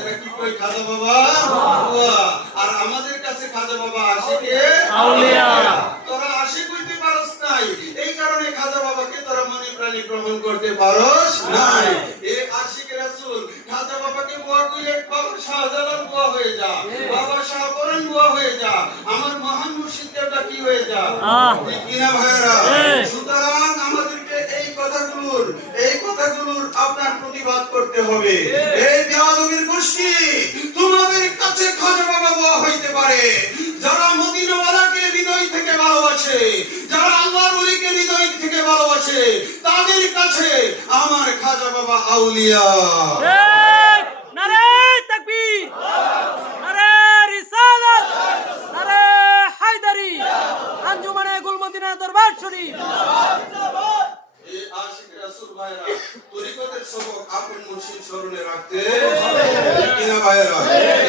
এরা কি কই খাজা বাবা আর আমাদের কাছে খাজা বাবা আশিকে আউলিয়া। তোরা আশিক হইতে পারস নাই, এই কারণে খাজা বাবাকে তোরা মনে প্রাণে গ্রহণ করতে পারস নাই। এ আশিক রাসূল খাজা বাবাকে বুয়া কইলে বাবা শাহজালাল বুয়া হয়ে যা, বাবা শাহপরান বুয়া হয়ে যা, আমার মহান মুর্শিদ দেবটা কি হয়ে যা, ঠিক কিনা ভাইরা? সুতরাং আমাদেরকে এই কথাগুলোর আপনার প্রতিবাদ করতে হবে। এই বেয়াদবির গোষ্ঠী তোমাদের কাছে খাজা বাবা বুয়া হইতে পারে, যারা মদিনাওয়ালাকে হৃদয় থেকে ভালোবাসে, যারা আল্লাহর ওলিকে হৃদয় থেকে ভালোবাসে, তাদের কাছে আমার খাজা বাবা আউলিয়া। নারে তাকবীর, নারে রিসালাত, নারে হায়দারি, আঞ্জুমানে গুলমদিনা দরবার শরীফ। এই আশিক রাসূল ভাইরা তরিকতের সবক আপন মুর্শিদ স্মরণে রাখতে কিনা ভাইরা?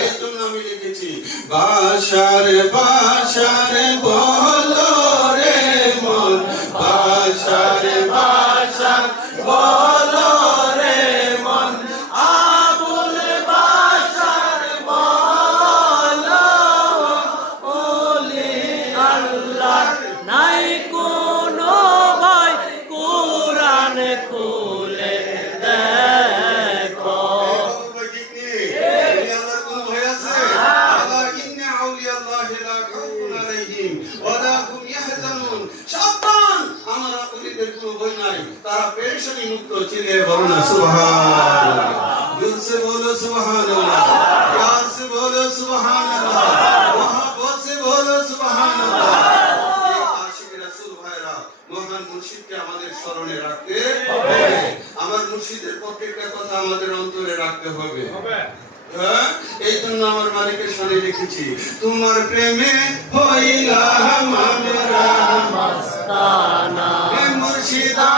এই জন্য আমি লিখেছি বাশারে বাশারে বলো রে মন, বাশারে বাশার বলো রে মন, আবুল বাশার বলো ওলি আল্লাহ নাই কোনো ভয়, কুরআন খুলে দেখো। তারা পেরেশানি মুক্ত চিনে বলো না সুবহানাল্লাহ, দিল সে বলো সুবহানাল্লাহ, প্যার সে বলো সুবহানাল্লাহ, মোহব্বত সে বলো সুবহানাল্লাহ। এই আশিক রাসূল ভাইরা মহান মুর্শিদকে আমাদের স্মরণে রাখতে হবে। আমার মুর্শিদের প্রত্যেকটা কথা আমাদের অন্তরে রাখতে হবে। হ্যাঁ, এই জন্য আমার মালিকের সামনে লিখেছি তোমার প্রেমে হইলাম আমরা মাস্তানা, মুর্শিদা